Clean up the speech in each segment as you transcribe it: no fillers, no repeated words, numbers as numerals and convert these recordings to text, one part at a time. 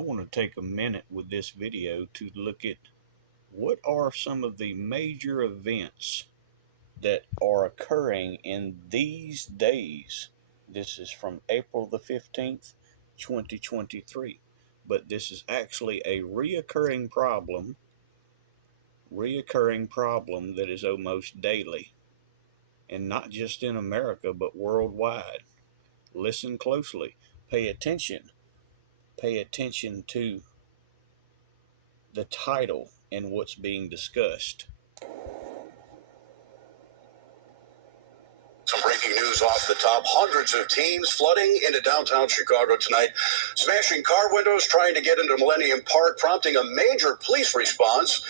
want to take a minute with this video to look at what are some of the major events that are occurring in these days. This is from April the 15th, 2023. But this is actually a reoccurring problem that is almost daily. And not just in America, but worldwide. Listen closely. Pay attention. Pay attention to the title and what's being discussed. Some breaking news off the top. Hundreds of teens flooding into downtown Chicago tonight, smashing car windows, trying to get into Millennium Park, prompting a major police response.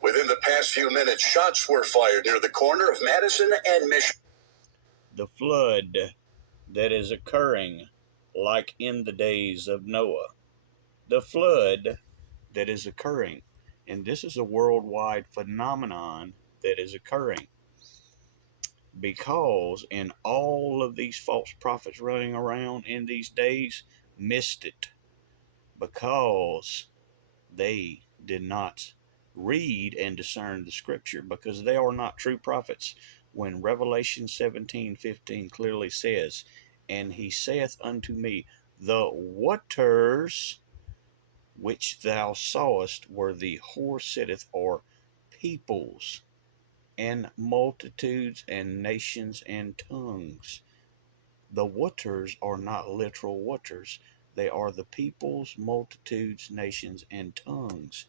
Within the past few minutes, shots were fired near the corner of Madison and Michigan. The flood that is occurring like in the days of Noah. The flood that is occurring. And this is a worldwide phenomenon that is occurring. Because in all of these false prophets running around in these days missed it. Because they did not read and discern the scripture, because they are not true prophets. When Revelation 17:15 clearly says, "And he saith unto me, the waters which thou sawest where the whore sitteth are peoples and multitudes and nations and tongues." The waters are not literal waters. They are the peoples, multitudes, nations, and tongues.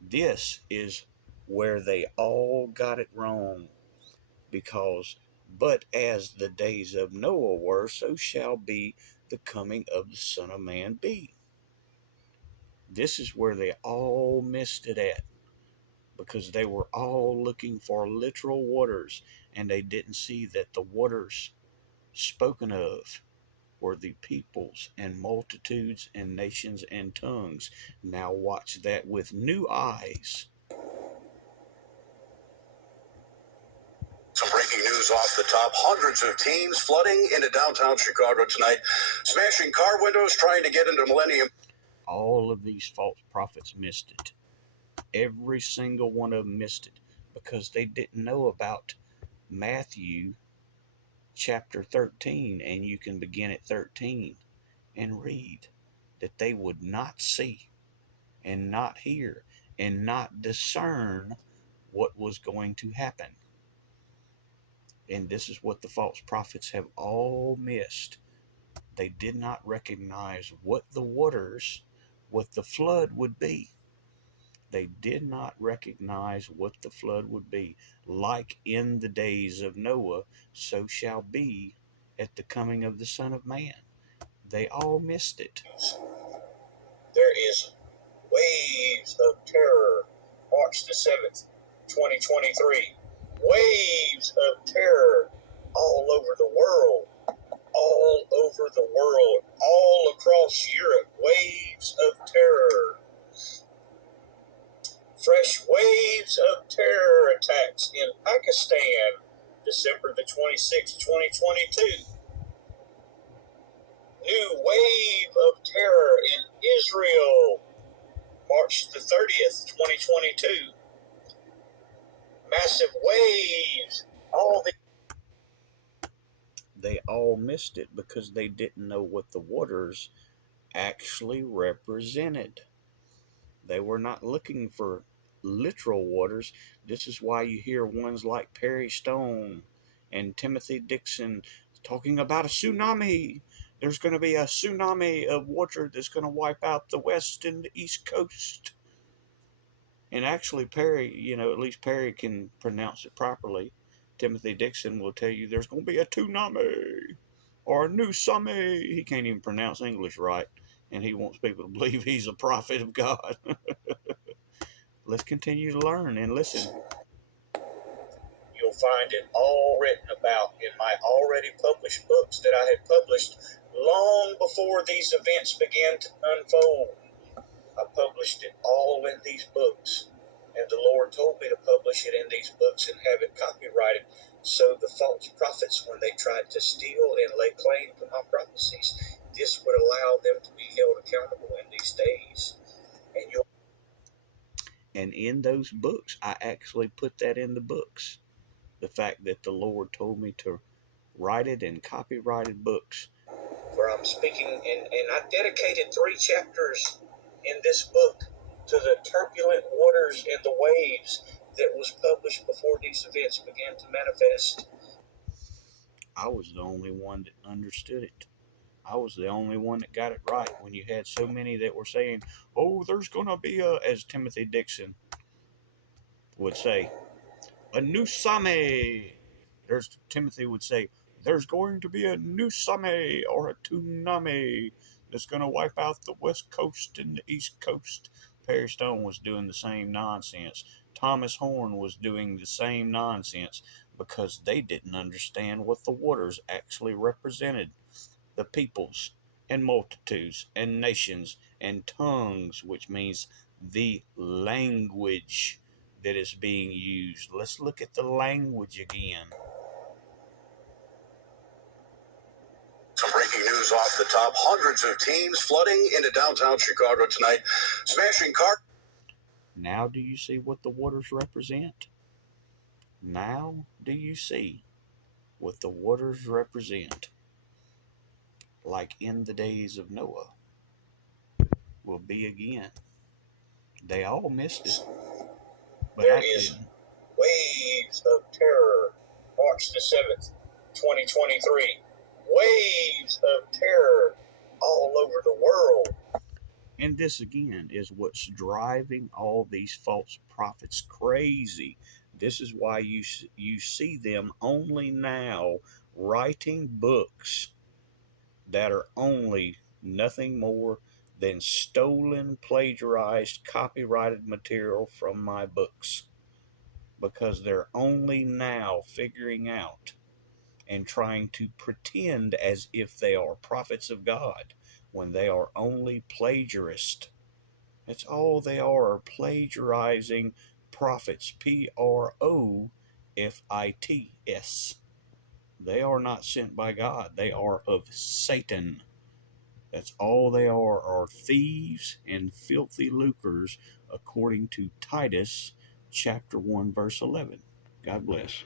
This is where they all got it wrong. Because, but as the days of Noah were, so shall be the coming of the Son of Man be. This is where they all missed it at. Because they were all looking for literal waters, and they didn't see that the waters spoken of were the peoples and multitudes and nations and tongues. Now watch that with new eyes. Some breaking news off the top. Hundreds of teens flooding into downtown Chicago tonight, smashing car windows, trying to get into Millennium. All of these false prophets missed it. Every single one of them missed it because they didn't know about Matthew chapter 13, and you can begin at 13 and read that they would not see and not hear and not discern what was going to happen. And this is what the false prophets have all missed. They did not recognize what the waters, what the flood would be. They did not recognize what the flood would be. Like in the days of Noah, so shall be at the coming of the Son of Man. They all missed it. There is waves of terror. March the 7th, 2023. Waves of terror all over the world. All over the world. All across Europe. Waves of terror. Fresh waves of terror attacks in Pakistan, December the 26th, 2022. New wave of terror in Israel, March the 30th, 2022. Massive waves. They all missed it because they didn't know what the waters actually represented. They were not looking for literal waters. This is why you hear ones like Perry Stone and Timothy Dixon talking about a tsunami. There's going to be a tsunami of water that's going to wipe out the west and the east coast. And actually, Perry, at least Perry can pronounce it properly. Timothy Dixon will tell you there's going to be a tsunami or a new summy. He can't even pronounce English right, and he wants people to believe he's a prophet of God. Let's continue to learn and listen. You'll find it all written about in my already published books that I had published long before these events began to unfold. I published it all in these books, and the Lord told me to publish it in these books and have it copyrighted, so the false prophets, when they tried to steal and lay claim to my prophecies, this would allow them to be held accountable in these days. And in those books, I actually put that in the books. The fact that the Lord told me to write it in copyrighted books. Where I'm speaking, and I dedicated 3 chapters in this book to the turbulent waters and the waves that was published before these events began to manifest. I was the only one that understood it. I was the only one that got it right when you had so many that were saying, oh, there's going to be as Timothy Dixon would say, a new Same. Timothy would say, there's going to be a new Same or a tsunami that's going to wipe out the West Coast and the East Coast. Perry Stone was doing the same nonsense. Thomas Horn was doing the same nonsense because they didn't understand what the waters actually represented. The peoples and multitudes and nations and tongues, which means the language that is being used. Let's look at the language again. Some breaking news off the top. Hundreds of teams flooding into downtown Chicago tonight, smashing car. Now do you see what the waters represent? Now do you see what the waters represent? Like in the days of Noah will be again. They all missed it, but There I is couldn't. waves of terror. March the 7th, 2023. Waves of terror all over the world. And this again is what's driving all these false prophets crazy. This is why you see them only now writing books that are only nothing more than stolen, plagiarized, copyrighted material from my books, because they're only now figuring out and trying to pretend as if they are prophets of God when they are only plagiarists. That's all they are plagiarizing prophets. Profits. They are not sent by God, they are of Satan. That's all they are thieves and filthy lucres, according to Titus chapter 1, verse 11. God bless.